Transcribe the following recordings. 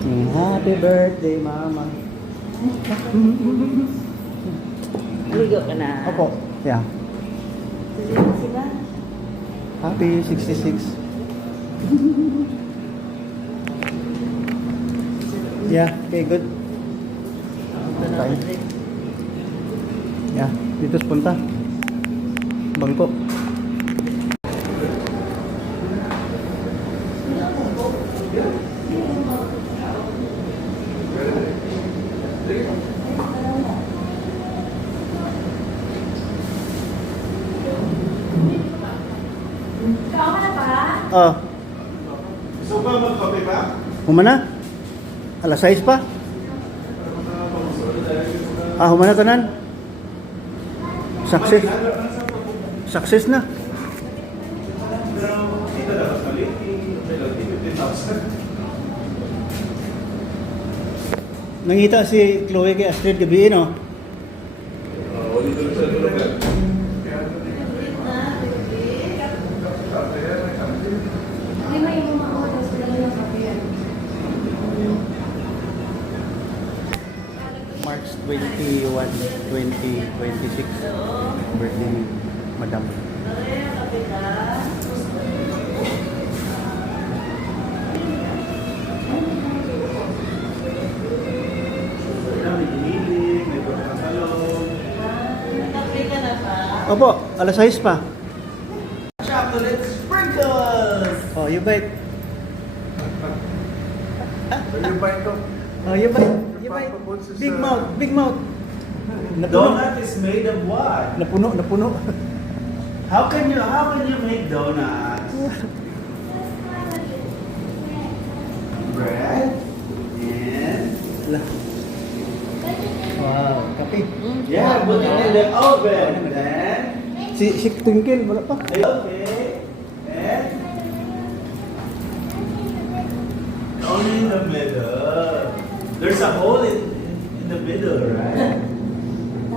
Happy birthday, Mama. Ligo ka na. Opo. Yeah. Sila. Happy 66. Yeah, okay, good. Tayo. Yeah, dito punta. Bangko. Oh. Gusto ba magkape pa? Humana? Alas 6 pa? Humana tanan? Success. Success na. Pero dito na mas mali. 15,000. Nangita si Chloe kay Astrid gabi, no? Dito na sa lugar. March 21, 2026. Birthday ni Madam. May giniling, may pagkakalong. Opo, alas 6 pa. Chocolate sprinkles! Oh, you bite. Yung bite ko. Oh, you bite. You bite. Big mouth, big mouth. Napuno. Donut is made of what? Napuno. How can you make donuts? Bread and Lah. Wow, kape. yeah, put it in the oven. Then Si Twinkle, wala pa. okay, and only in the middle. There's a hole in the middle, right?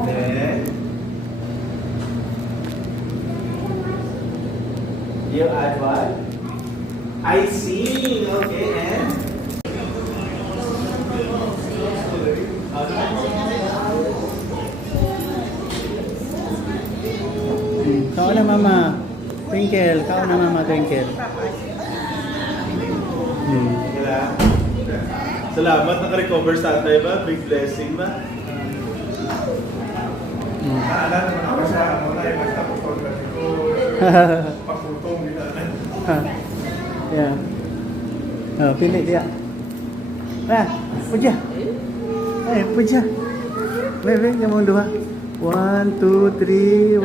Then you add what? Icing, okay, and Kao na Mama. Twinkle, kao na Mama Twinkle. Wala. Salamat, naka-recover sa atay ba? Big blessing ba? Naalala naman ako sa ano na yung magtapos kasi ko pagputong nila. Yeah. Oh, pilih dia. Puja. Puja. Wait, yang dua. 1, 2, 3, 1.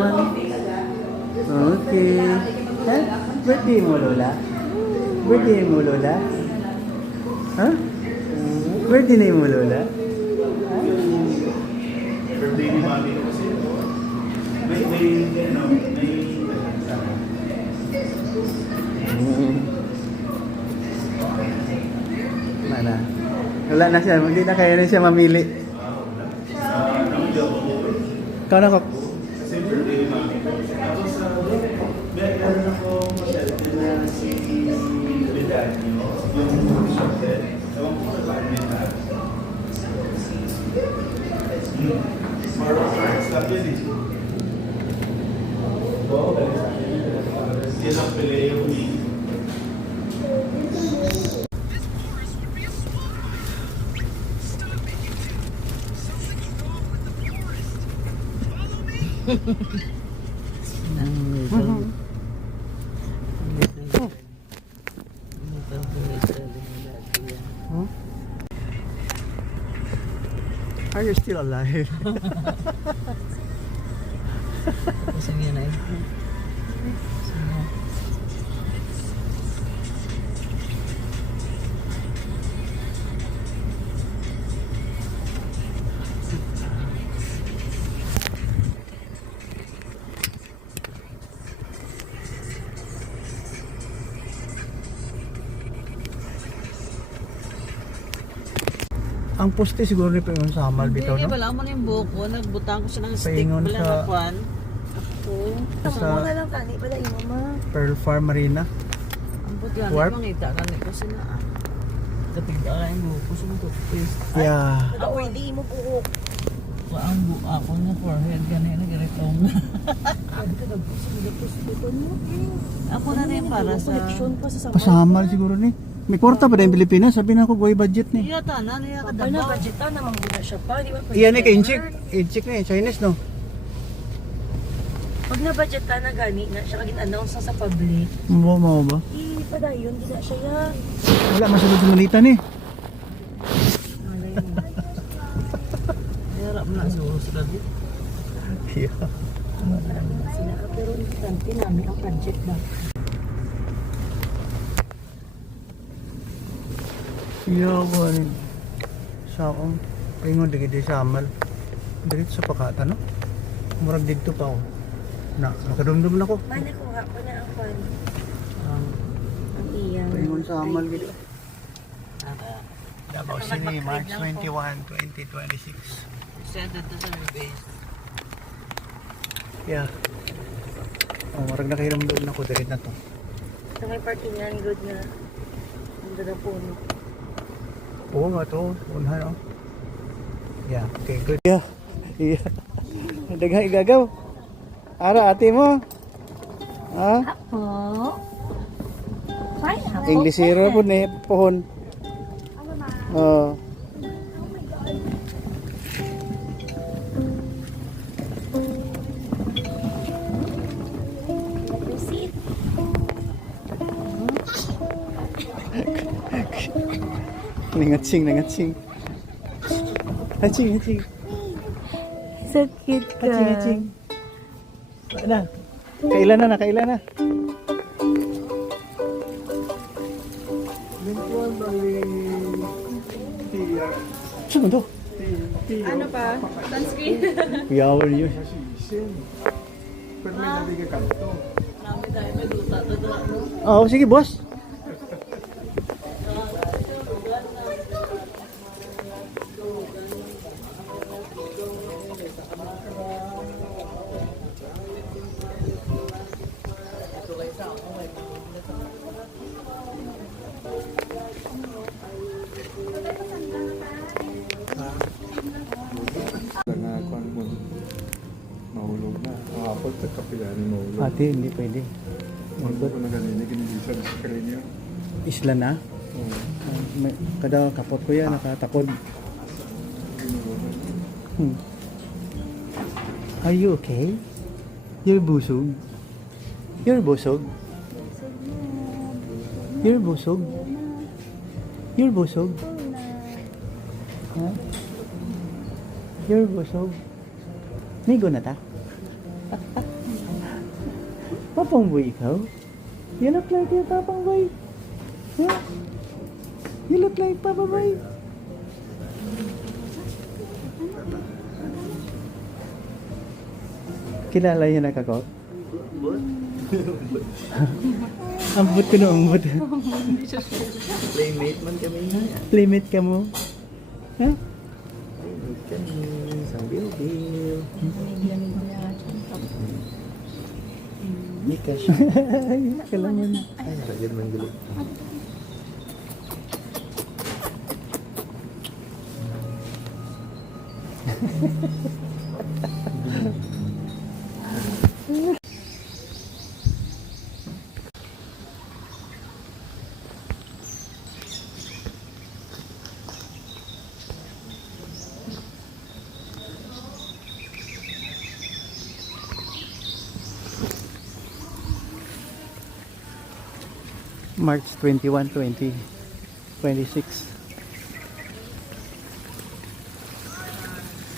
Okay. Birthday mo, Lola? Birthday mo, Lola? Ha? Birthday mo, Lola? Birthday ni Mami ko kasi. May Mana? Wala na siya. Hindi na kaya na siya mamili. Ikaw na ko. Kasi birthday ni Mami ko. Tapos, meron ako masyadong na si Bidad, yung chocolate. Ewan ko kung saan yun na. Tomorrow, stop yun eh. Oo, galing sa akin. Yan ang pileo ni. Are you still alive? Isang yan ay. Ang poste siguro ni Paingon sa Hamal bitaw, Hindi, no? wala mo na yung buko. Nagbutang ko siya ng stick. Paingon Wala sa- na kwan. Ako. Sa Mga lang kani pala yung mama. Pearl Farm Marina. Ang buti yan. Warp? Mangita ka na kasi na. kapit-ay mo. Kusong toothpaste. Yeah. Ako hindi mo buhok. Ang ako nga forehead ganyan nagreklamo na. Ako na rin para sa Pasamal siguro ni. May kwarta pa din Pilipinas, sabi na ako, goy budget ni. iya tanan niya Ano, kadaba. budget na manggulo siya pa, di ba? Iyan ni kay inchik. Inchik ni, Chinese no? Pag na-budget na gani, na siya kagin-announce na sa public, Mo ba? padayon, di na siya ya. Wala masunod sa malita ni. Malay mo. Hirap na siguro sila dito. Yeah. Sila, pero importante namin ang budget na. Yeah, ko ni. Sa akong pingon dito sa amal. Dito sa Pakata no? Murag dito pa ako. Nakadumdum na ko. Paano kuha ko na ang fan? Ang Ang iyang. pingon sa amal gito. Ah, Davao City, March 21, 2026. send it to sa base. Yeah. Oh, murag nakahiramdam na ko dito na to. Sa may party niyan, good na. Ang ganda puno. Oo nga to, unhan oh. Yeah, okay, good. Yeah. Yeah. Daghang igagaw. Ara ate mo. Ha? Oh. Fine. Inglesero po ni pohon. Oh. Proceed. Nangatsing. Haching. So cute ka. Haching. Na. Kailan na. Sino to? Ano pa? Sunscreen? Yawan yun. Nami tayo may duta to doon. Oo, sige boss. Na kung mo mahulog na. Mahapot sa kapila ni mahulog. Ate, hindi pwede. Mahulog ko na ganun. Kinilisan sa kanya. Isla na. Oo. Kada kapot ko yan, nakatakod. Are you okay? You're busog? You're busog? You're busog? You're busog? Huh? You're busog? Nigo na ta? Papang boy ikaw? You look like your papang boy. Yeah? You look like Papa Boy. Kilala niya na kakot? Ambot ko na ambot. Playmate man kami na. Playmate ka mo? Ha? Playmate kami. Isang bilbil. Mika siya. Ay, kailangan. Ay, nakagyan man gulo. March 21, 2026.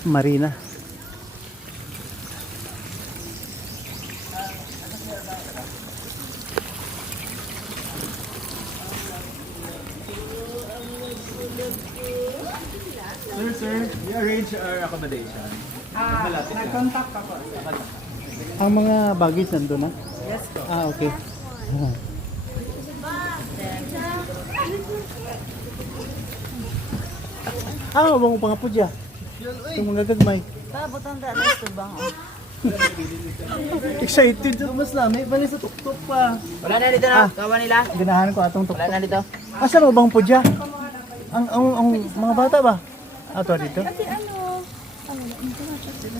Marina. Sir, you arrange our accommodation. Malapit lang. Nag-contact ako. Ang mga baggage nandun na? Yes po. Ah, okay. Ah, bang pangapod ya? Yung mga gagmay. Tabutan da na ito bang. Excited ako mas lami. Bali sa tuktok pa. Wala na dito na. Kawan nila. Ganahan ko atong Wala tuktok. na dito. Asa mo bang pudya? ang mga bata ba? Ato dito. Kasi ano, ito na siya sila.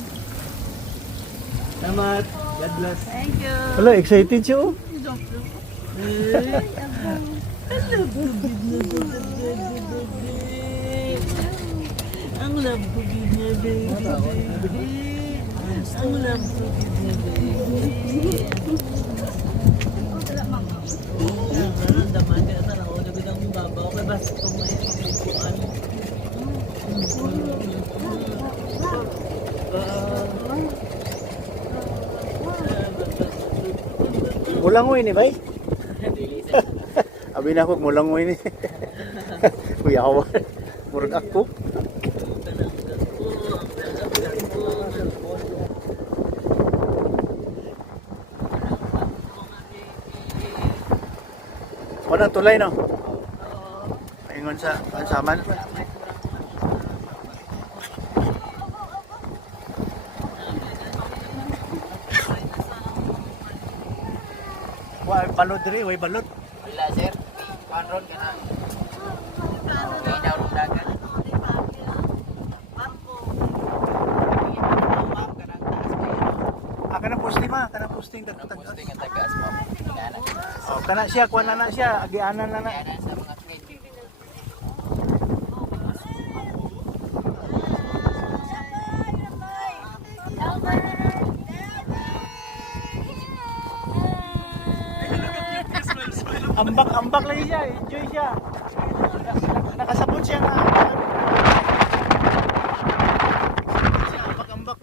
Salamat. God bless. Thank you. Wala, excited siya oh. Ang love ko niya, baby. Ang love ko niya, baby. Nakaramdaman ka na taraw. Nabigyan mo babaw. May basta ko maipagpuan. Mulangoy ni bay. Abi na ako mulangoy ni. Kuya ako. Murag ako. Wala tulay no. Ingon sa ansaman. Wa balod diri, way balod. Wala, sir. Panron ka na. Hindi na urong dagat. Kana posting ma, kana posting dagdag. Posting ang tagas mo. Tingnan na. Oh, kana siya kuan na siya, agianan na na. Tingnan sa mga clip. Ambak lagi siya, enjoy siya. Nakasabot siya na. Ambak.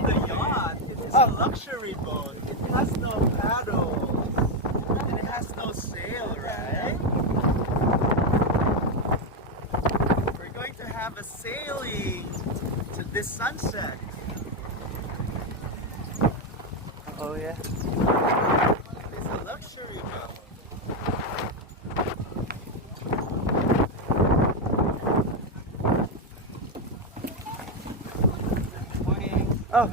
The yacht. It's a luxury boat. It has no paddles. And it has no sail, right? We're going to have a sailing to this sunset. Oh yeah. It's a luxury boat. Oh,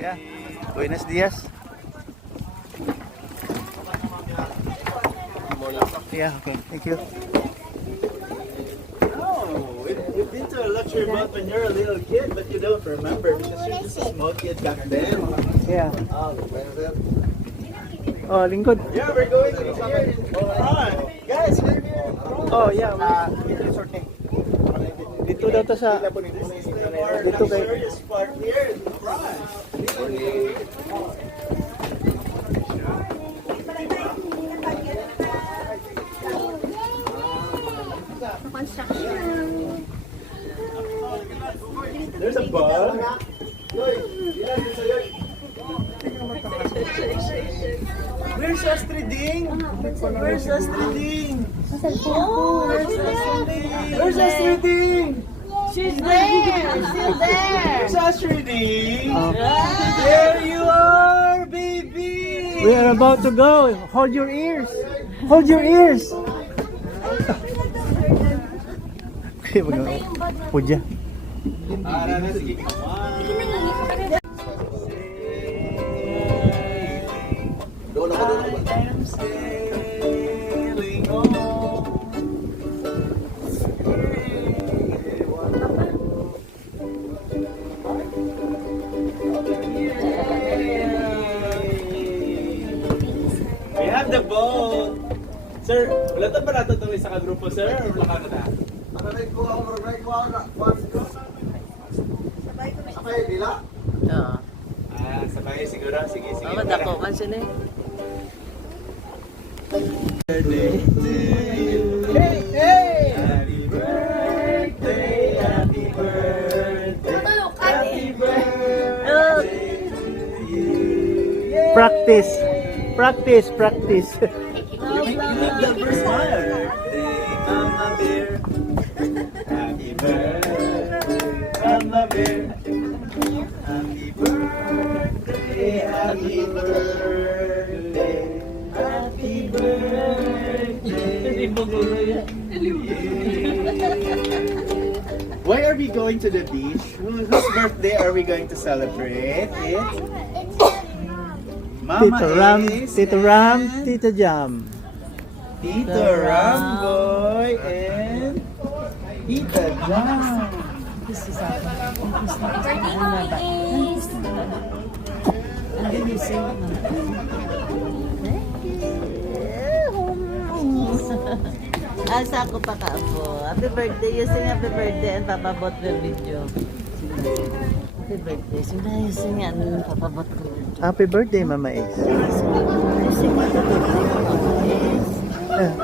yeah. Buenos dias. Yeah, okay. Thank you. Oh, you've been to a luxury boat when you're a little kid, but you don't remember because you're just a small kid back then. Yeah. Oh, lingkod. Yeah, we're going to here in front. Guys, we're here in front. Oh, yeah. Resort ni. Dito daw ta sa dito kay Luxurious part here in front. There's a bug. Where's Astrid Ding? Where's Astrid Ding? Where's Astrid Ding? She's there. Still there. Where's Astrid Ding? There you are, baby! we are about to go. Hold your ears. Hold your ears. Puja. Sige. I'm sailing home. We have the boat. Sir, wala to ba nato itong isa ka grupo, sir? Or wala ka na ta? Ah, sabay siguro. Sige. Dako man sila eh. Hey! Happy birthday, happy birthday, happy birthday to you. Practice. You make the first smile. Mama Bear. Happy birthday, Mama Bear. Happy birthday, happy birthday, happy birthday. Why are we going to the beach? Whose birthday are we going to celebrate? It's Mama Tito Ram, Ace Tito Ram, and Tito Jam. Tito Ramboy and Tita Jam. Asa ako pa ka po. Happy birthday. You sing happy birthday and papabot ko video. Happy birthday. Sina you sing yan. Papabot ko video. Happy birthday, Mama Ace. You sing happy birthday. Mama Ace. Ah,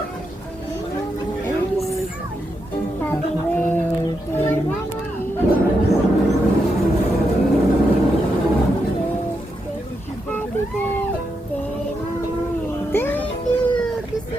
Thank you. Kiss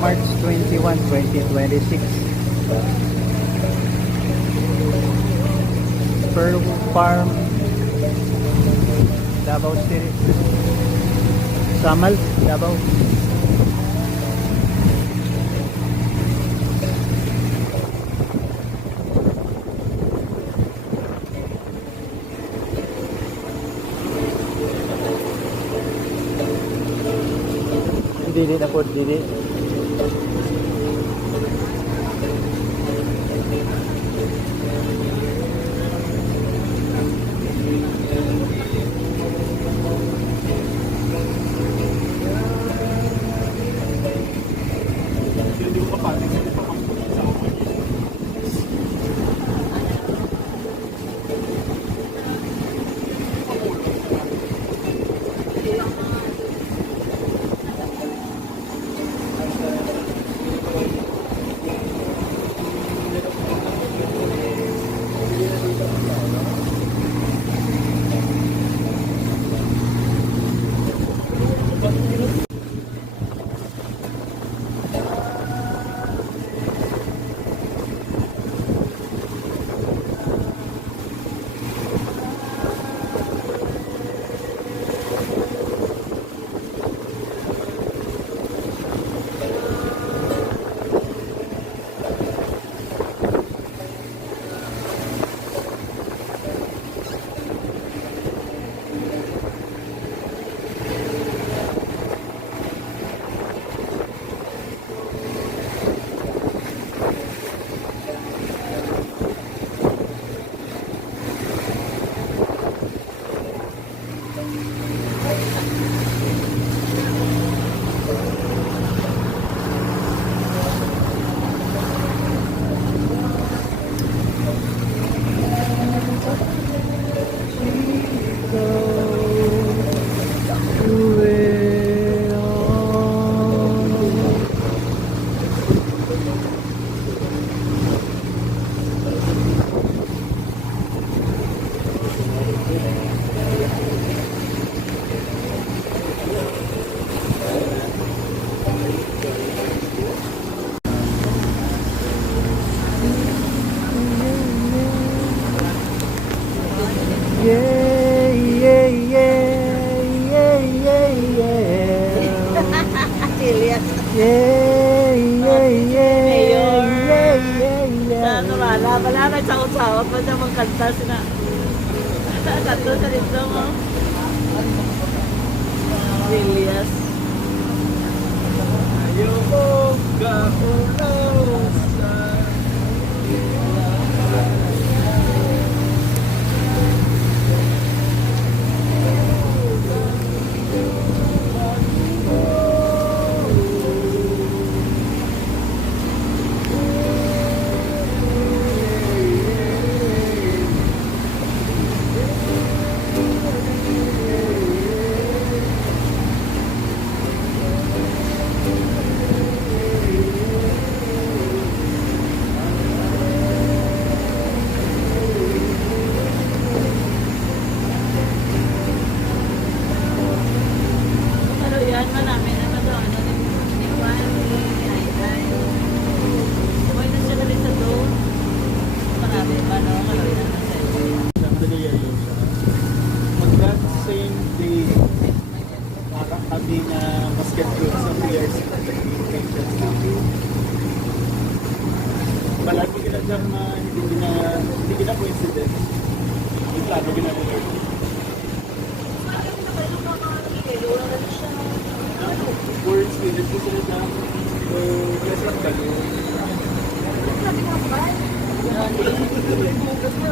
March 21, 2026. Pearl Farm, Davao City. Samal, Davao. Dili na po, dili. Yay! Yay! Yay! Mayor. Yay! Yay! Na Yay! wala na sawat-sawat pa siya magkanta sina. Kanto sa dito mo. Julius. Ayoko kaulan sa Ano yan, marami na ba doon? Ano din? Ni Juan, ni Ay. Buhay na siya galit sa doon. Marami pa, no? Marami na na siya. Mag-that same day, parang kami na basket group sa PRC patients namin. Palagi kita dyan na hindi kita coincidence. Yung plano ginagawa. Words, minute ko sila na restaurant ka.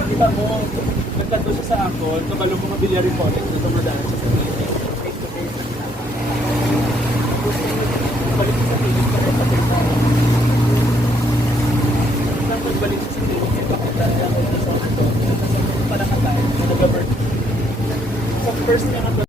Kita mo, nagkanto siya sa ako, kabalo ko mabilya rin po, dito madala siya sa clinic. Balik siya sa clinic, tapos balik siya sa clinic, ipakita niya ako sa ito, sa panakatay, na nag-birth. Sa first niya nga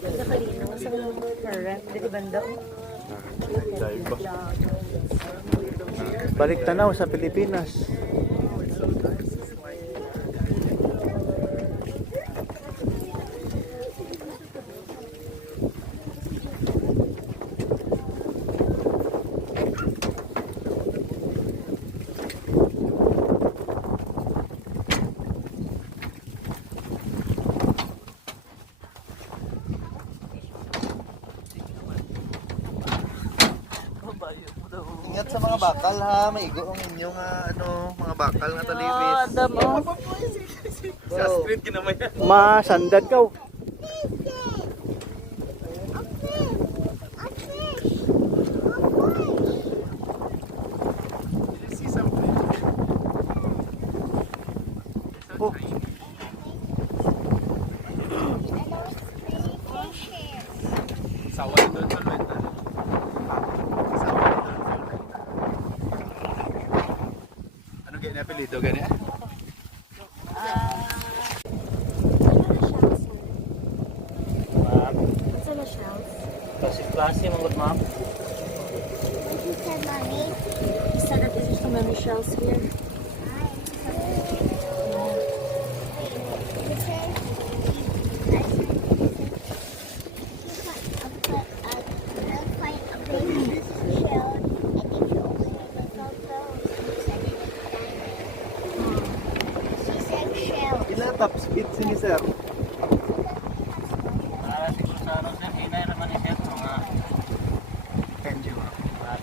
Sa Kalino, sa Parent, di banda. Balik tanaw sa Pilipinas. Ingat sa mga bakal ha, maigo ang inyong mga bakal nga talibis. Damo. Sa street kinamay. Masandad ka. Oh. sawan doon sa benta. Ano ganyan apelido ganyan? What's in the shells? Klase-klase mga ma'am. You said mommy. Isa na this is the membership. shells here. Ilan top speed sini sir? Siguro sa ano sir, hinay naman ni sir mga 10 siguro.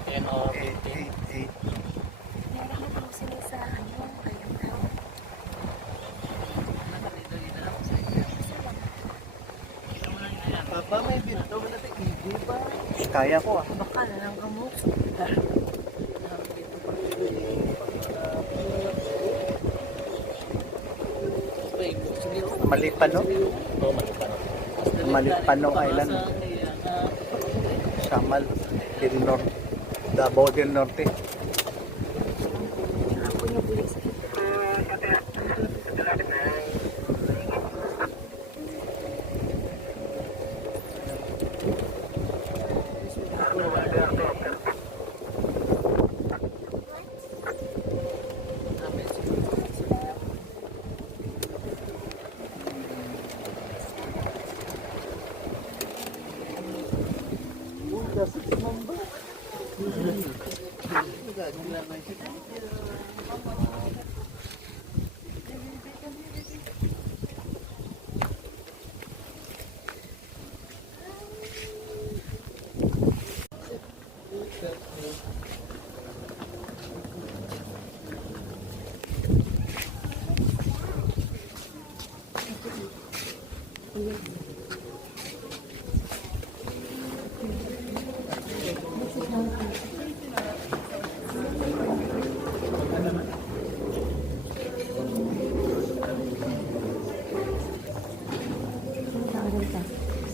10 or 8. Papa, may binto mo natin easy ba? Kaya ko ah. Baka na lang kamot. Malipano? Malipano Island. Samal del Norte. Davao del Norte.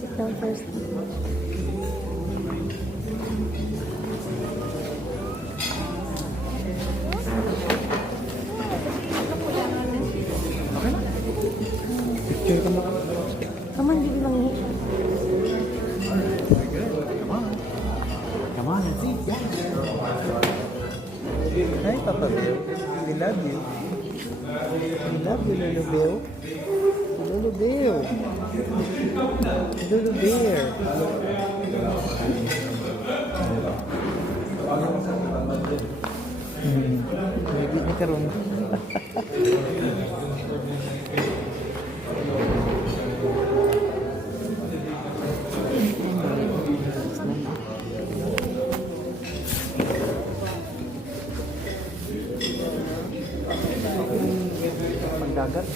Sit down first. Picture ko na. Come on, give me lang hit. Come on, let's see. Hi, Papa Bill. We love you. We love you, Lulu Bill. Lulu Bill. Lulu Bear. Hindi ni karon. Pagdagat.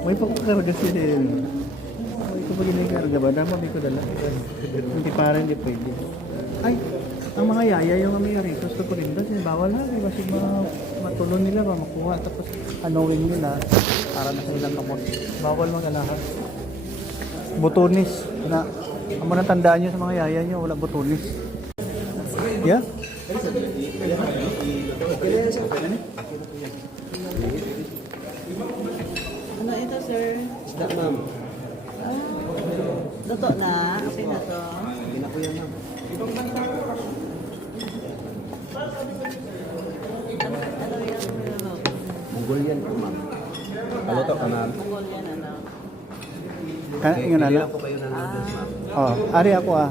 May pagkakarga sila yun. May ito pag inikarga ba? Dapat may ko dala. Hindi para hindi pwede. Ay, ang mga yaya yung may aritos ko rin ba? Bawal ha. Kasi matulon nila ba makuha. Tapos anawin nila para na kanilang kamot. Bawal mag-alahan. Butunis. Na, ang mga tandaan nyo sa mga yaya nyo, wala butunis. Yeah? Ano ito, sir? Isda ma'am. Luto na? Okay na to? Hindi na po yan ma'am. Ano yan? Ano? Mongolian po ma'am. Ano to kanal? Mongolian, ano? Ingan ala? po kayo ng noodles ma'am. Oh, ari ako ah.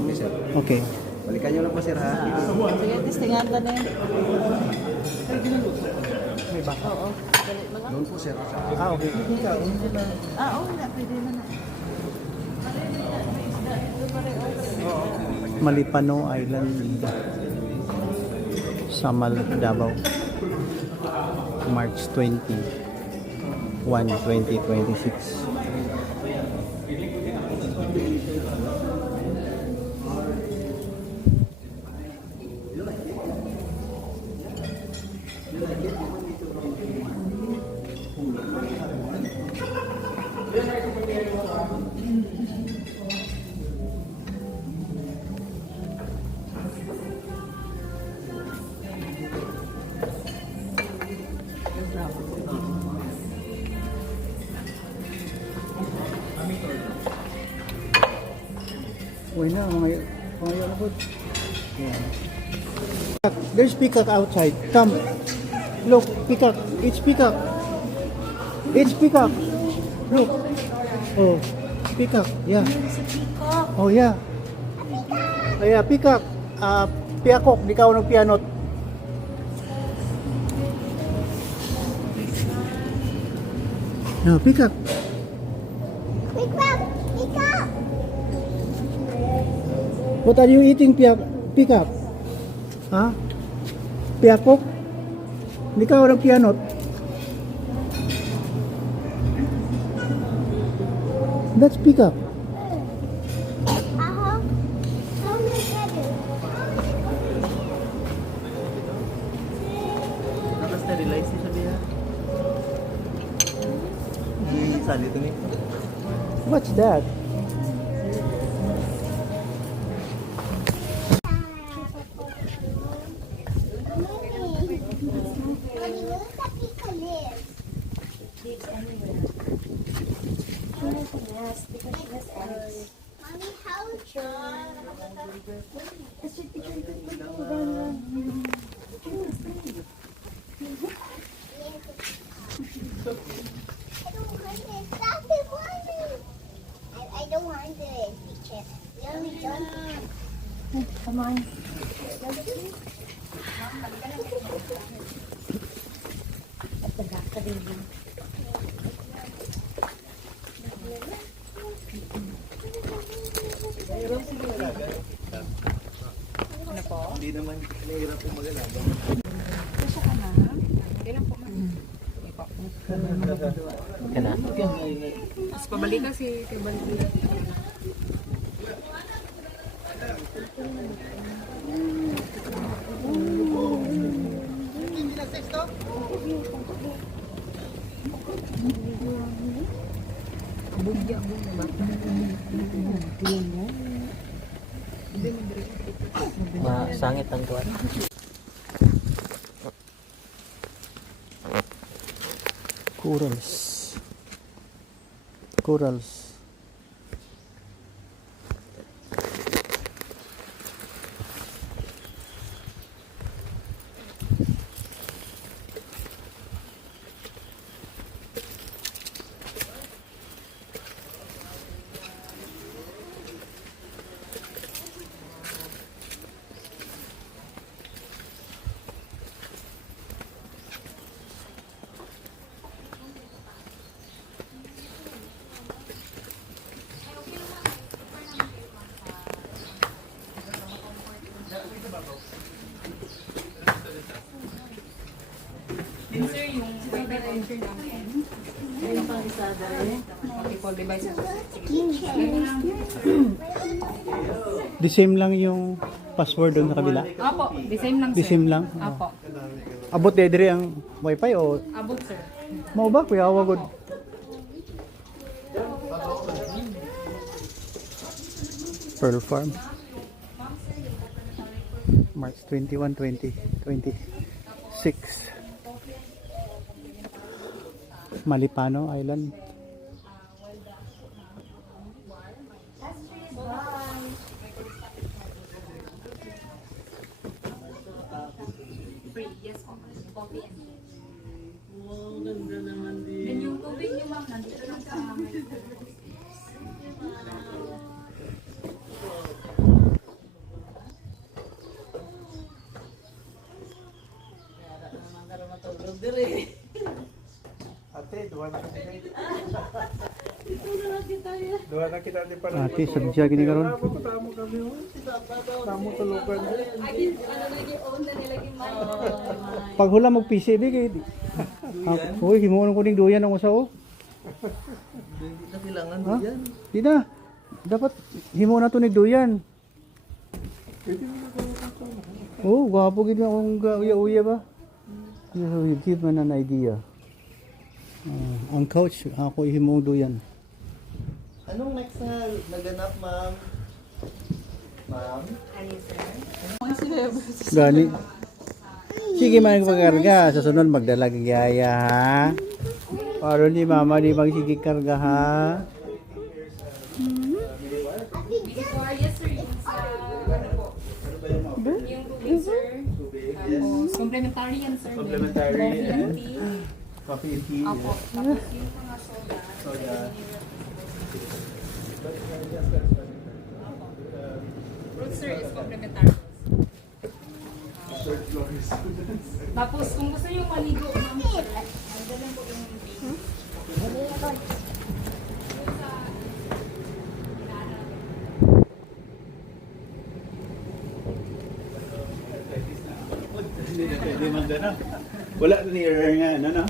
Okay sir. Okay. Balikan nyo lang po sir ha. Sige, testingan ka na eh. May baka. Oo. Dali mo lang. Doon po sir. Ah, okay. Oo, na. Pwede na na. Malipano Island, Samal, Davao. March 20, 1, 2026. Uy na, mga ano po? Yeah. There's peacock outside. Come. Look, peacock. It's peacock. It's peacock. Look. Oh, peacock. Yeah. Oh, yeah. Oh, yeah, peacock. Piakok, di ka ng pianot. No, peacock. Peacock! Peacock! What are you eating, peacock? Ha? Piakok? Hindi ka ng pianot? That's peacock. Uh-huh. How many feathers? Naka-sterilize niya siya. Hindi sa dito ni. What's that? Mommy, how I don't want the picture. No, we don't. Come on. At the back of the room. Hindi naman nahirap yung mag-alaga. Mas pabalik kasi, kay balik. Masangit ang tuwan. Corals. Din sir, yung private enter namin. Ayun pang isada eh. Multiple devices. The same lang yung password doon sa kabila. Apo, the same lang sir. The same lang. Apo. Abot dedre ang wifi o Abot sir. mao ba kuya awagod? Pearl Farm. March 21, 2026. Malipano Island. Free, yes po. Coffee and Wow, ganda naman din. then yung tubig niyo ma'am, nandito lang sa Ate, duwa na kita. Duwa na kita di para. Ate, sadya gini karon. Tamo kami. Tamo tulukan. Pag hula mag PC di kay. Uy, himuon ko ning duyan ang usa oh. na kailangan Ha? yan. Di na. Dapat himo na to ni Duyan. Oh, gwapo gid na akong uya-uya ba? You give man an idea. Ang couch, ako himo Duyan. Anong next na naganap, ma'am? Ma'am? Gani. Sige man magkarga. Sa sunod magdala kang yaya ha. Para ni mama di magsige karga ha. Complementary yan, sir. Complementary and Coffee and tea. Opo. Tapos yung mga soda. soda. Fruit, sir, is complementary. Tapos, kung gusto nyo maligo, ma'am, sir, nagdalan po yung baby. Hindi magdano. Wala ni error nga, ano no?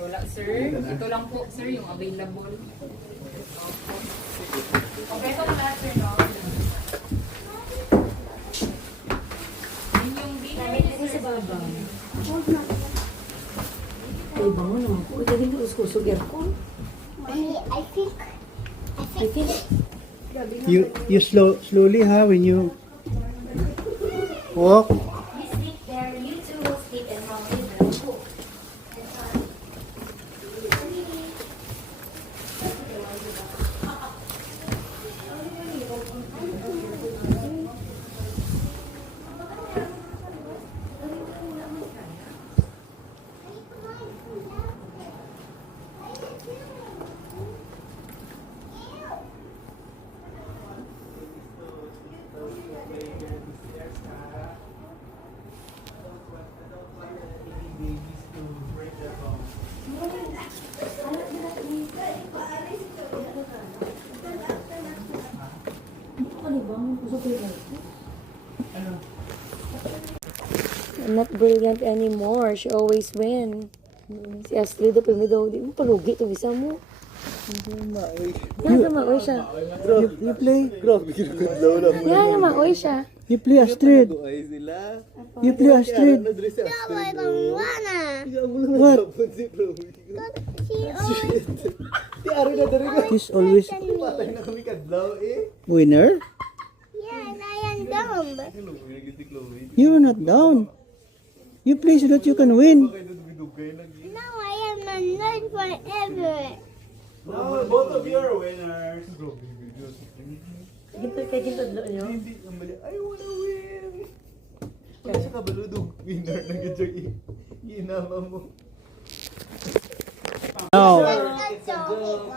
Wala, sir. Ito lang po, sir, yung available. Opo. Okay, ito na lahat, sir, no? Yun yung baby, sir. Ay, bango naman po. Dali na uskusog aircon. Mommy, I think You slowly ha when you walk. you sleep there. You two will sleep in mommy's room. I'm not brilliant anymore. She always win. Si Astrid, pwede daw, di mo palugi ito, bisa mo. Yan, maoy siya. You play. Yan, maoy siya. You play Astrid. Ay sila. You play Astrid. No, I don't wanna. What? She He's always Patay na kami kadlaw eh. winner. Yes, I am dumb. You're not down. You play so that you can win. No, I am a nerd forever. No, both of you are winners. Ginto kay ginto nyo. Hindi, ang mali. I wanna win. Wala siya kabaludog. Winner na gadyo. Ginama mo. Now, That's all.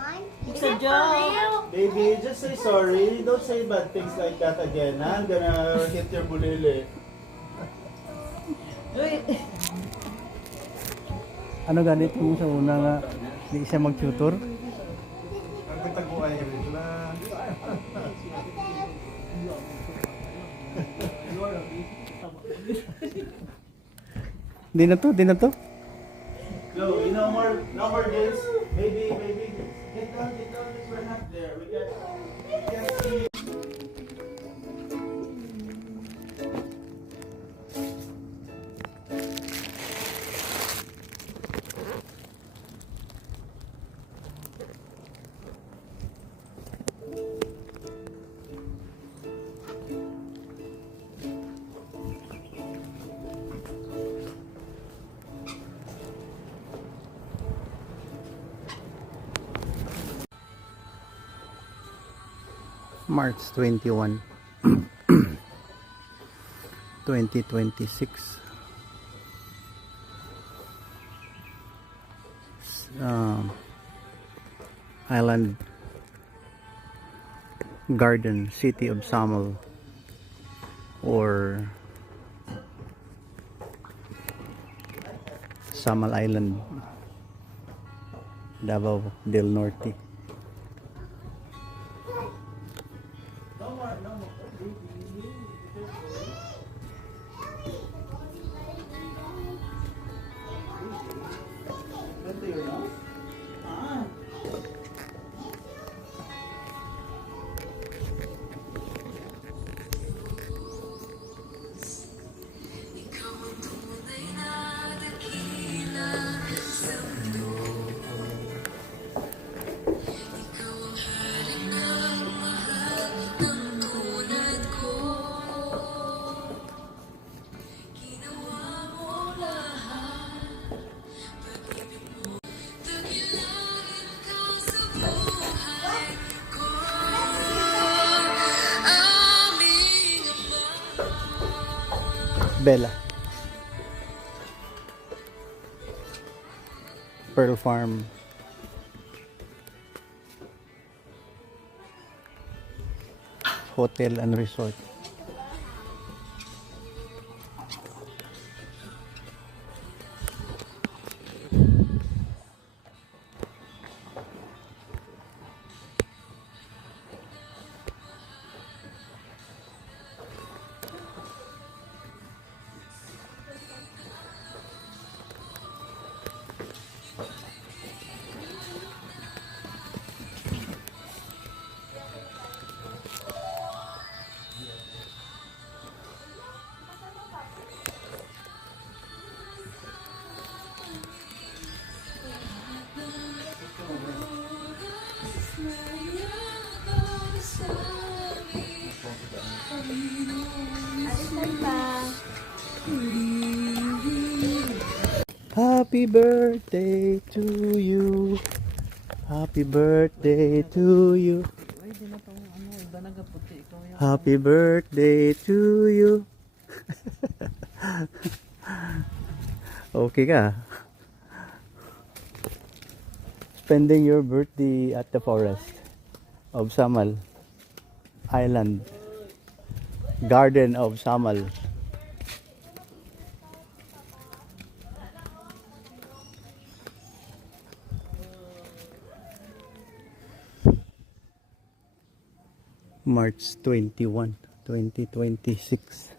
It's a joke. Baby, just say sorry. Don't say bad things like that again. Ha? I'm gonna hit your bulili. ano ganit mo sa una nga di siya mag-tutor? Ang taguay rin na. Di na to. No, no more games. Baby. Get down. We're not there. We can't see. March 21, 2026. Island Garden, City of Samal, or Samal Island, Davao del Norte. Bella. Pearl Farm. Hotel and Resort. Happy birthday to you. Happy birthday to you. Happy birthday to you. Okay ka. Spending your birthday at the forest of Samal Island. Garden of Samal. March 21, 2026.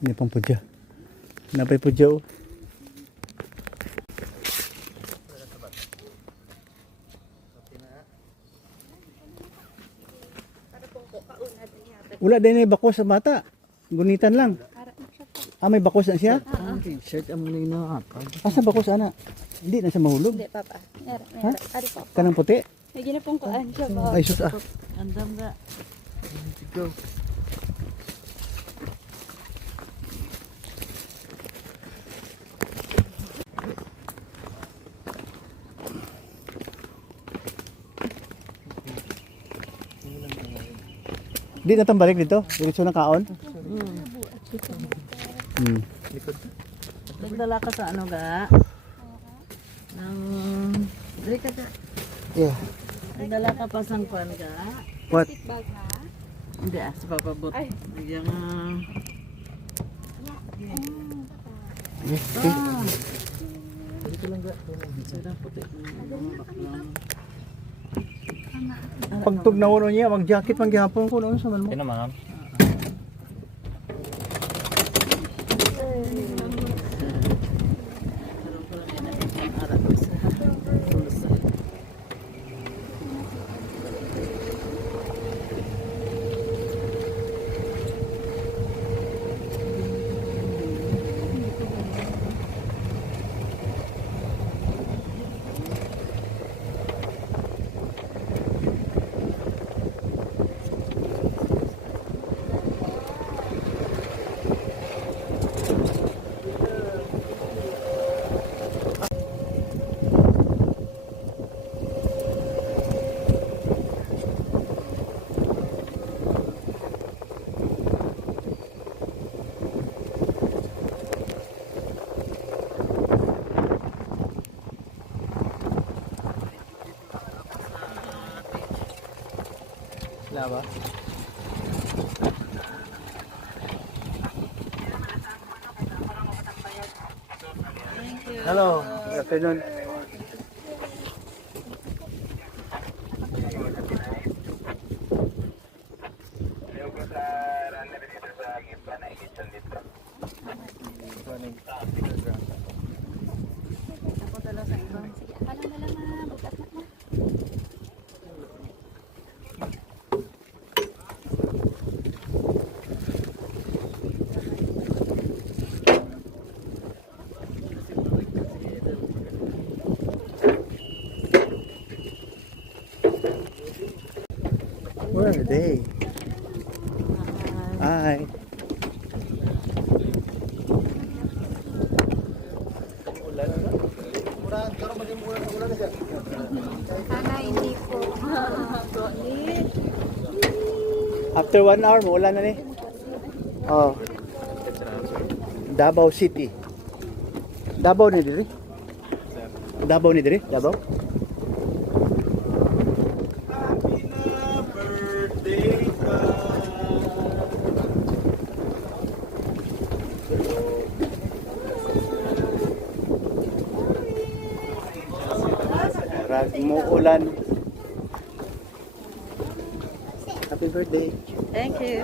Ini pang pudya. Napay pudya oh. Wala din ay bakos sa bata. Gunitan lang. Ah, may bakos na siya? Shirt ang muna inaakal. Asa bakos ana? Hindi na siya mahulog. Hindi, Papa. Meron, Ha? meron. Ari po. Kanang puti? May ginapong kuan siya po. Ay sus ah. Andam ga. Go. Di na tang balik dito. Diretso na kaon. Hmm. Nagdala ka sa ano ga? Nang... Dali ka ga. Yeah. Nagdala ka pa sang kwan ga? What? Bag ha? Hindi ah, sa papabot. Ay. Bigyan nga... Okay. Dito lang ga. Sarang puti. Pagtug na uno niya, mag-jacket man gihapon ko noon sa man mo. Ito naman. Laba. Hello. Good afternoon. Where are they? Hi. Ulan. Mura, karo maging mura na siya. After 1 hour, maulan na ni. Oh. Davao City. Davao ni diri? Davao ni diri? Davao? Happy na birthday ka. Rag mo ulan. Happy birthday. Thank you.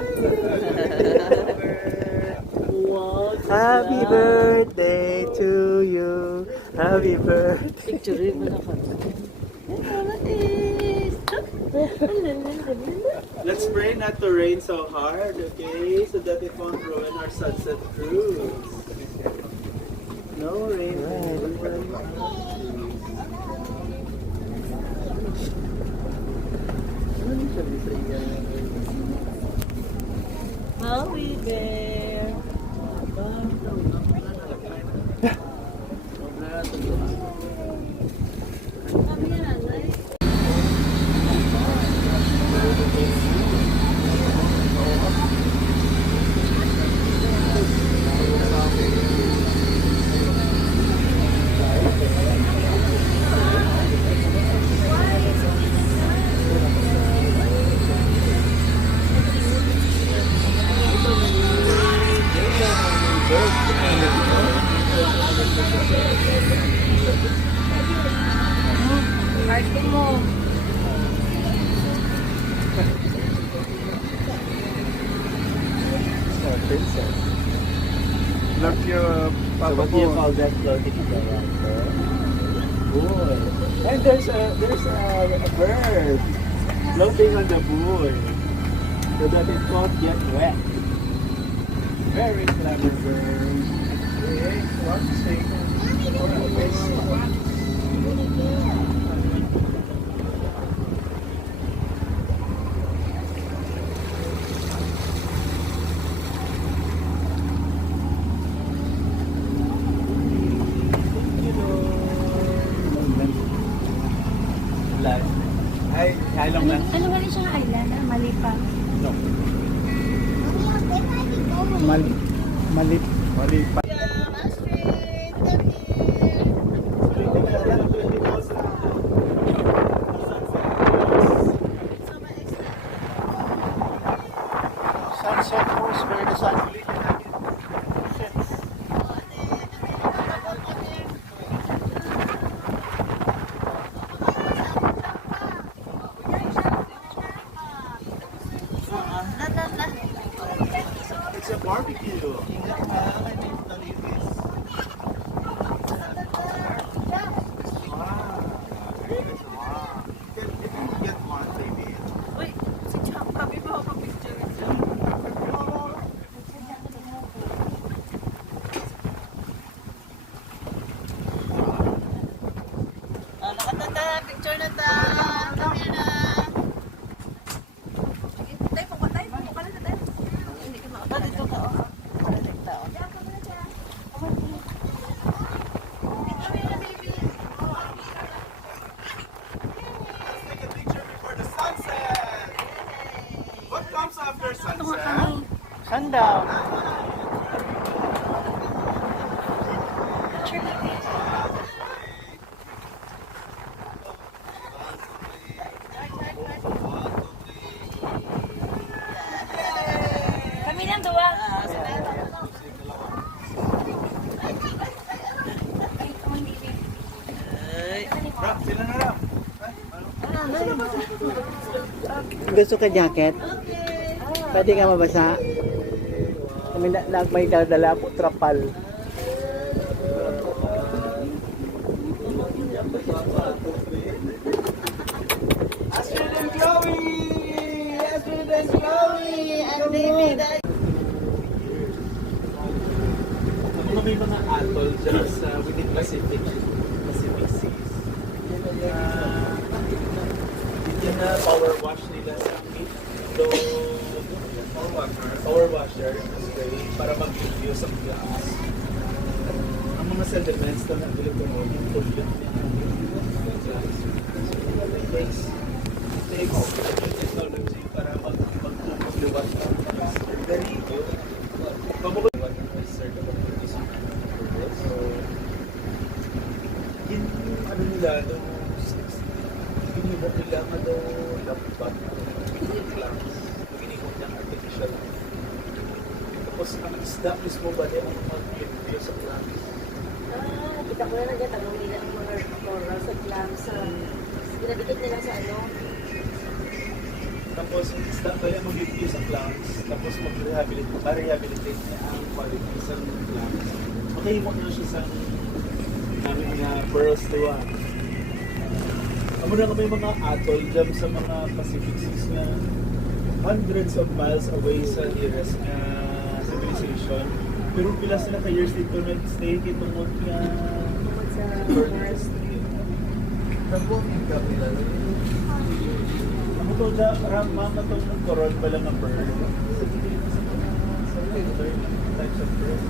Happy birthday to you. Happy birthday. Picture mo na ka. Let's pray not to rain so hard, okay? So that it won't ruin our sunset cruise. No rain. Howie Bear. Party mo. Princess. Look your So Papa what do you Paul. call that floating in the water? Buoy. And there's a bird floating on the buoy so that it won't get wet. Very clever bird. Okay, one second. Ay, halong lang. Ano nga rin siyang island na mali pa? Malit. Mali pa. Sunset was where the sun sets. It's a barbecue. Uy, si Chang, kami mo ako picture ito. Nakatanda, picture na ta. Kami na. Tayo po ka na tayo. Hindi ka makapal. Dito ka, oh. Dito ka, oh. Take a picture before the sunset. What comes after sunset? Sundown. Kami lang duwa. Rock, sila na lang. Gusto ka jacket? Pwede ka mabasa? Kami may dala po trapal. Astrid and Chloe! Astrid and Chloe! And David, May mga atoll dyan sa within Pacific Seas. Yun na power wash nila sa meat. So, power washer spray para mag-infuse ang glass. Ang mga sediments na nag-deliver mo, yung pollution ng glass. Takes technology para mag-focus luwat na. Very good. Pabukod luwat na so, yun ano nila, nung pinibok nila ano, laptop, lamps, pinibok ng artificial. Tapos ang isda mismo ba din ang mag-video sa lamps? Kita ko na nagtatanong nila ang mga coral sa clams. Pinabikit nila sa ano. Tapos ang isda ba yung mag-video sa lamps, tapos ma-rehabilitate niya ang quality sa lamps. Okay mo na siya sa namin na pearls to Amo na kami mga atoll dyan sa mga Pacific Seas na hundreds of miles away sa nearest na civilization. Pero pila sila ka years dito nag-stay kitungod nga Sa pearls. Nag-walking ka nila. Ako to dyan, mga itong coral pala ng pearl. Types of pearl.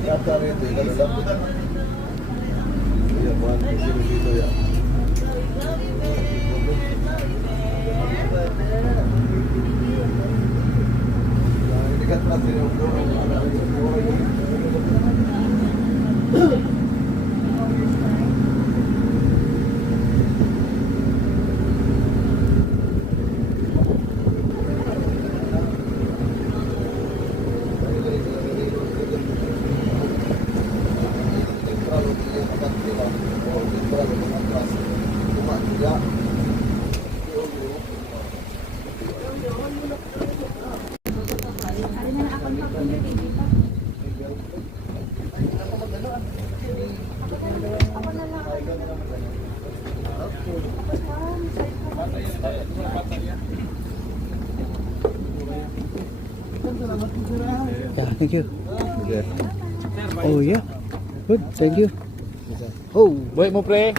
Yata rin, ano lang. Iya, buwan ko sino dito yan. Dekat pasti yung Yeah, thank you. Oh yeah. Good, thank you. Oh, Buhay mo pre!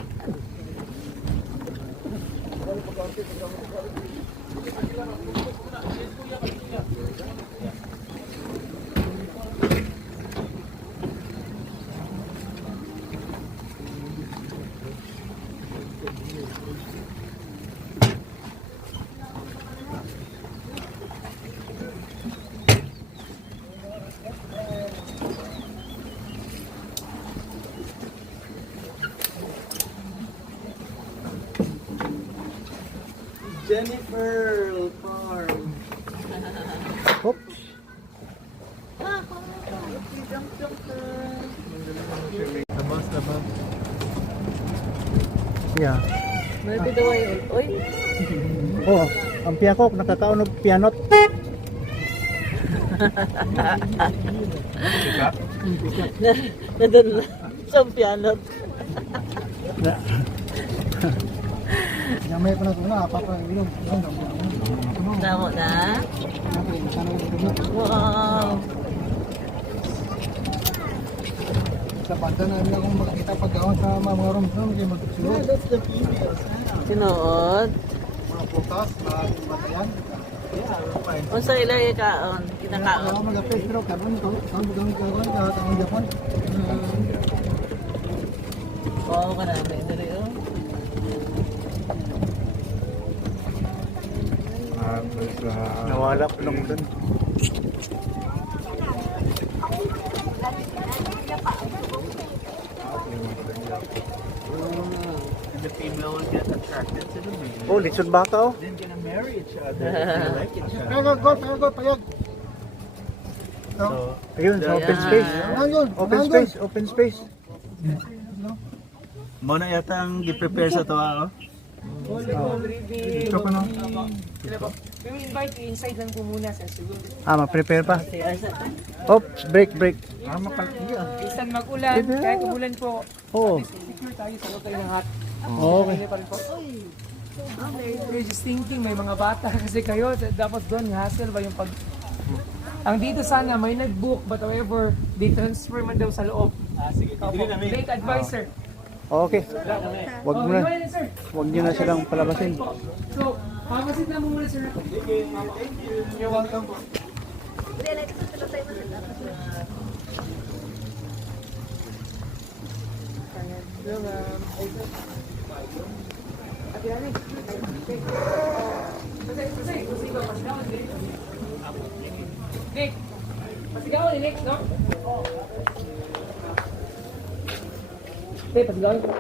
Jennifer Farm. oops. Labas, labas. Yeah. May bidawa yun. Uy, Oh, ang piyakok, nakakaon ng pianot. nadun na. Sa pianot. Na, Nyamay pa na ito na, papainom. Damo na. Wow. Sa banda na nila kung makakita pagkawan sa mga rumsum, kayo magsusunod. Sinuod. Mga putas, mga batayan. Unsa ilay kaon? Kinakaon. Mga mag-apes, pero karon ito, saan bugang kawan, kahatang Japan. Oo, karami diri oh. Nawala ko lang dun. And the female will get attracted to the male. Oh, lechon baka oh. Then gonna marry each other if they like each other. Payag, payag. So, Ayun, sa open space. Ano yun? Open space, open space. mo na yata ang gi-prepare sa to oh. Ito pa na. Kami invite you inside lang po muna sa siguro. Ma-prepare pa. Si Asa. Oops, break. Isang mag-ulan, kahit umulan po, Oo. secure tayo sa loob tayo ng hot. Okay. Pa rin po. We're just thinking, may mga bata kasi kayo, dapat doon, hassle ba yung pag... Ang dito sana, may nag-book, but however, they transfer man daw sa loob. Sige, dili na Lake advisor. Okay. Wag mo na. Iwan sir. Wag niyo na silang palabasin. So, pamasit na mo muna sir. You're welcome po. Nick, pasigawan ni Nick, no? Nick, pasigawan ko.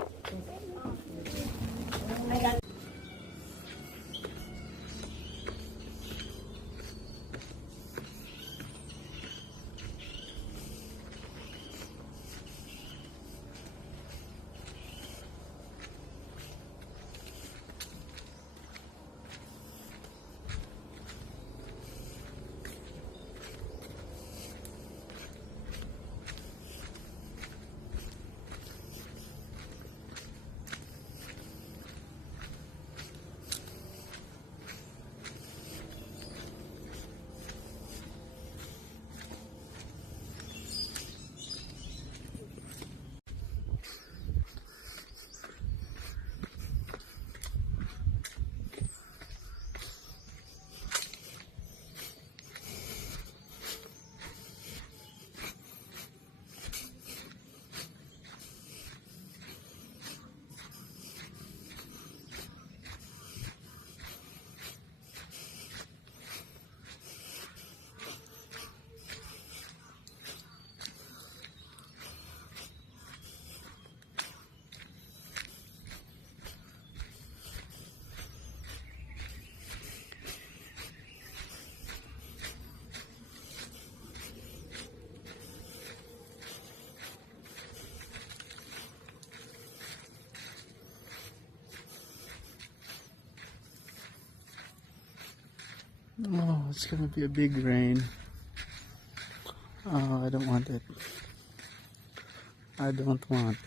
Oh, it's gonna be a big rain. Oh, I don't want it. I don't want.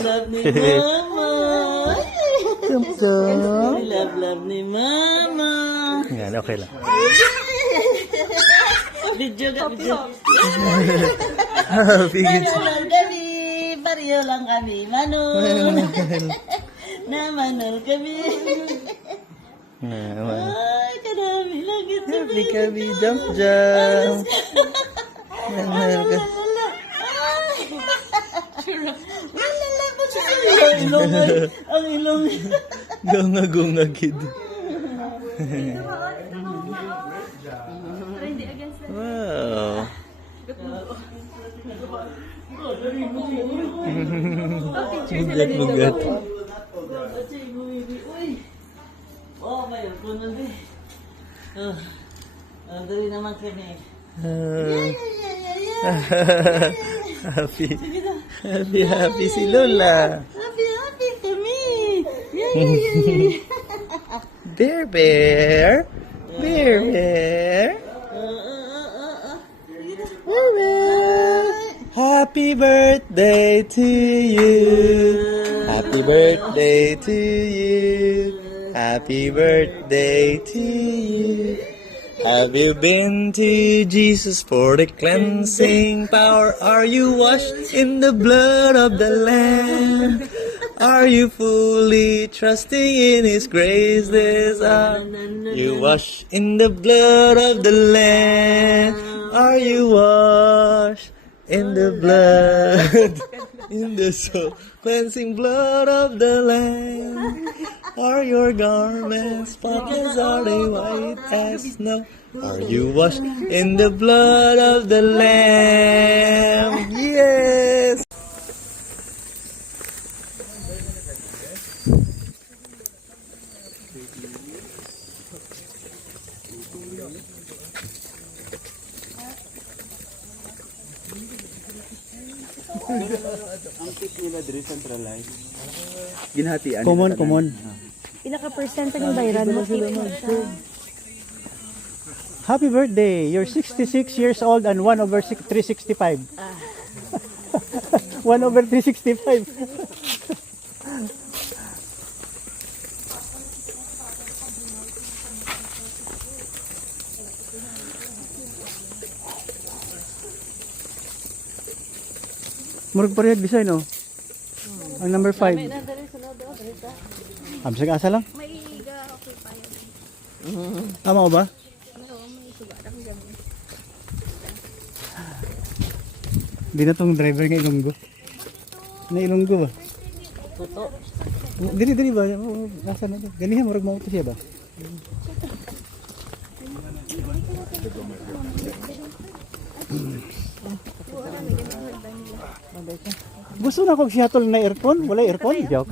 Love ni Mama. Love ni Mama. Yan, okay lang. Video ka, video. Bigit. Pareho lang kami. Pareho lang kami. Manol. Na manol kami. Ay, karami lang ito. Happy kami, jump jump. Ang ilong. Gunga kid. Wow. Bugat. Oh, may puno din. Dali naman kami. Happy si Lola. Happy kami. Yay. Bear Bear. Bear Bear. Bear Bear. Happy birthday to you. Happy birthday to you. Happy birthday to you. Have you been to Jesus for the cleansing power? Are you washed in the blood of the Lamb? Are you fully trusting in His grace this hour? You wash in the blood of the Lamb. Are you washed in the blood, in the soul cleansing blood of the Lamb? Are your garments spotless? Are they white as snow? Are you washed in the blood of the Lamb? Yes! Ang tip nila diri centralized. Ginhatian. Common. Pinaka-percent ng bayaran mo sila mo. Happy birthday! You're 66 years old and 1/365. 1/365. Murag parehag bisa no? Ang number 5. Amsag asa lang? May iga, okay pa yun. Tama ko ba? Di na tong driver nga Ilonggo. Na Ilonggo ba? Tuto. Dili ba? Nasa na? Ganihan murag mauto siya ba? Gusto na kong siyatol na aircon? Wala aircon? Joke.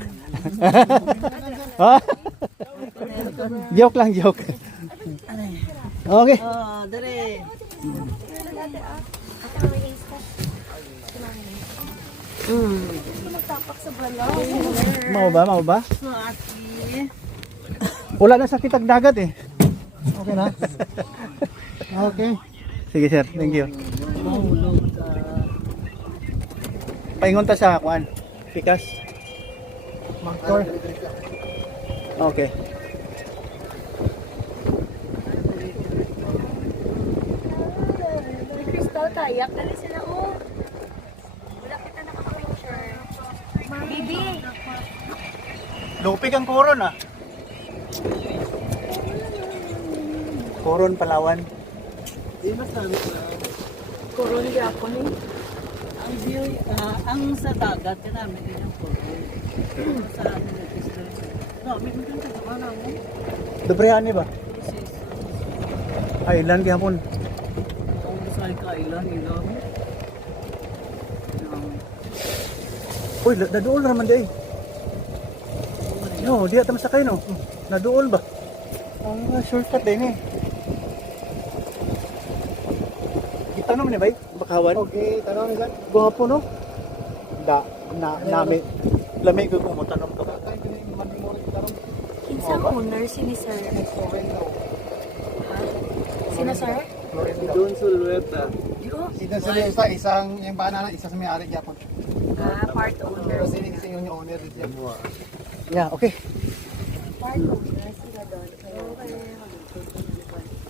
Joke lang, joke. Okay. Oh, dali. Mau ba? Swati. Wala na sakit ang dagat eh. Okay na? Okay. Sige sir, thank you. Mahulog ka. Paingon ta sa kuan. Pikas. Motor. Okay. Crystal, tayak. Dali sila, oh. Wala kita naka-closure. Bibi. Lupig ang koron ah. Koron Palawan. Koron gyapon eh. Ang view, ang sa dagat ka namin din yung koron. Sa amin na distance. No, may mga kanta ka na mo. Dobrehan ba? Island gyapon. Ang sa kailan nila. Uy, naduol na naman di. No, di ata masakay no. Naduol ba? Ang shortcut din eh. Tanong ni bay, bakawan. Okay, tanong ni sir. Guwapo no? Nami. Lamig ko mo tanong ka ba? Kinsang owner si Sir. Sino sir? Doon Sulweta. Ito sa isang yung banana, isa sa may-ari gyapon. Part owner. Pero sino yung owner dito. Yeah, okay. Part owner sila doon.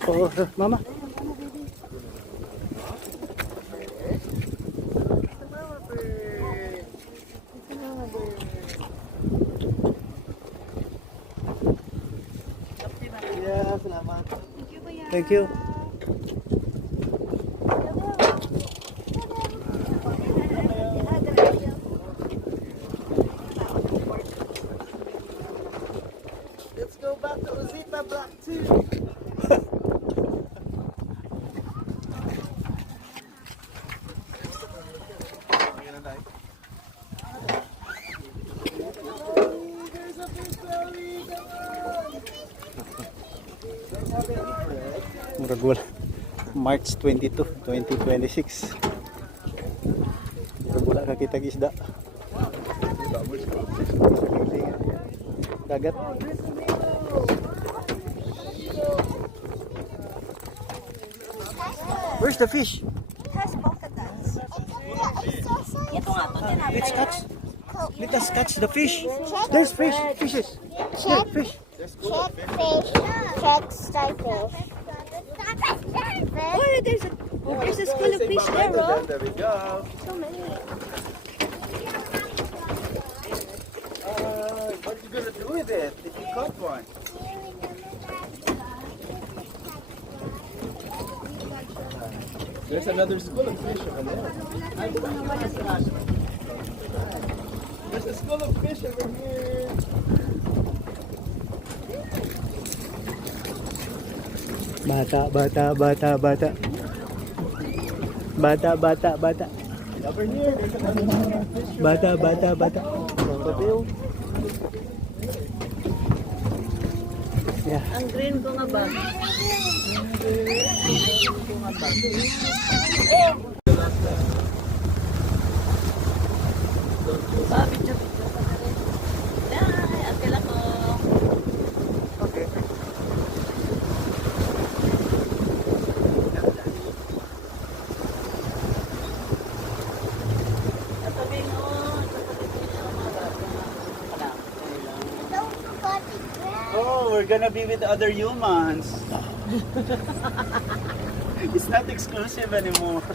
Oh, mama. Yeah, salamat. Thank you. Let's go back to Uzita Block 2. Murag wala. March 22, 2026. Murag wala ka kitag isda. Dagat. Where's the fish? It has polka dots. Ito nga to, tinapay. Let's catch. Let us catch the fish. There's fish. Fishes. Check, Fish. check fish. Check starfish. Oh, there's a school of fish there, oh. There we go. So many. What you gonna do with it if you caught one? There's another school of fish over there. There's a school of fish over here. Bata, bata, bata, bata. Bata, bata, bata. Over here, there's another fish. Bata, bata, bata. Crocodile. Yeah. Ang green ko nga ba? Sabi niyo. Ay, akala ko. Okay. Sabihin mo, Don't forget the grass. Oh, we're gonna be with other humans. It's not exclusive anymore.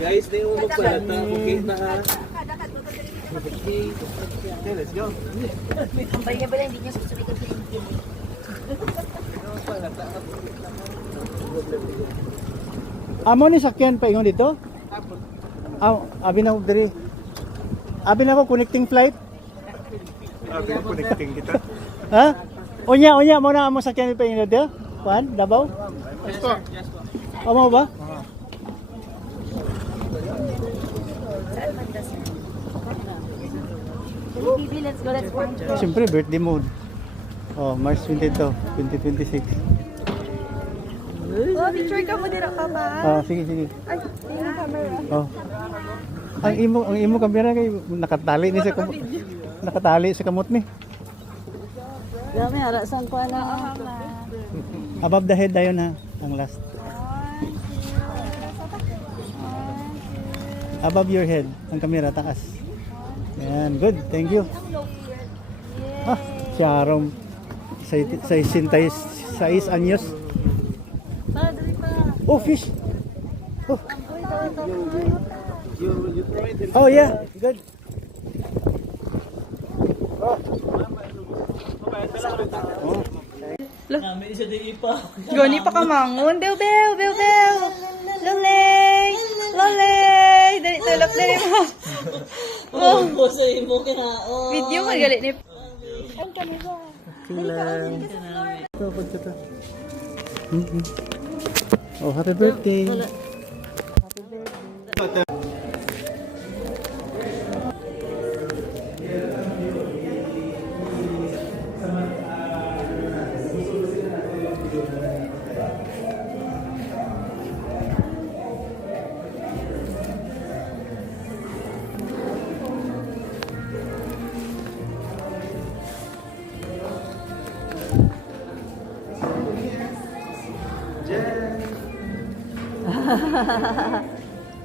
Guys, di mo magpalata. Okay na ha. Okay, let's go. Ang bali niya hindi niya susulitin sa inyo. Amo ni sakyan pa ingon dito? Abi na ko diri. Abi na ko connecting flight. Abi connecting kita. Ha? Unya mo na amo sakyan pa ingon dito? Kuan, Davao? Amo ba? Bibi, let's go, let's go. Siyempre birthday mode. Oh, March 22, 2026. Oh, picture ka mo dira ka ba? Sige, sige. Ay, yung camera. Oh. Ang imo kamera kay nakatali ni sa kamot. Nakatali sa kamot ni. Dami, hara saan ko na. Above the head dayon ha, ang last. Above your head, ang kamera taas. Yan, good. Thank you. Sharon. 6 anyos. Padre pa. Oh, fish. Oh. You throw it in. Oh, yeah. Good. Namin isa din ipa. Gani pa ka mangon. Bew, bew, bew, bew. Loleng! Loleng! Dali, tulak na rin mo. Oh, puso mo kinaon. Video ka galit ni... Oh, happy birthday.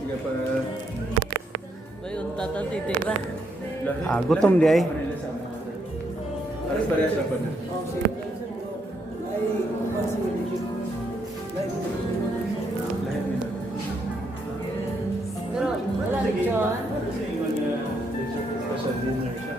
Sige pa. Bayon tata titira. Gutom di ay. Aras parehas lang pa na. Pero wala rin yun. Special dinner siya.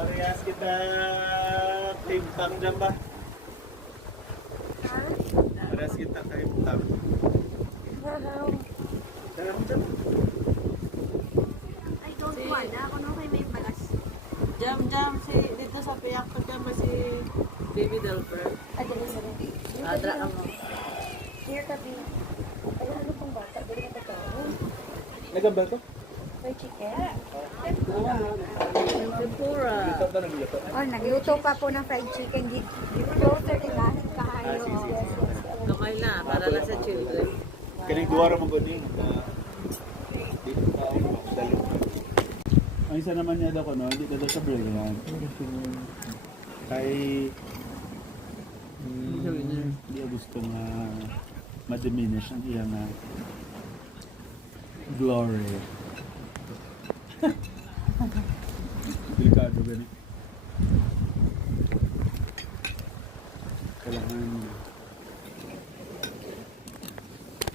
Parehas kita Team Tang dyan ba? Parehas kita Team Tang. Sarap dyan. Jam si dito sa piyak pagkama si Baby Delper. Ah, dali, dali. Adra ka mo. Here ka, Bi. Ay, ano pang bata? Dali na ba ito? Nagambal to? May chicken. Tempura. Oh, nagluto pa po ng fried chicken. Dito, 30 lahit kahayo. Kamay na, para lang sa children. Kaling duwara mo ba din? Dito ka ako, dalo. Ang isa naman niya daw ko, no? Dito daw sa Brilliant. Kay... Hindi gusto nga ma-diminish ang iyang glory. Delikado ganit. Kailangan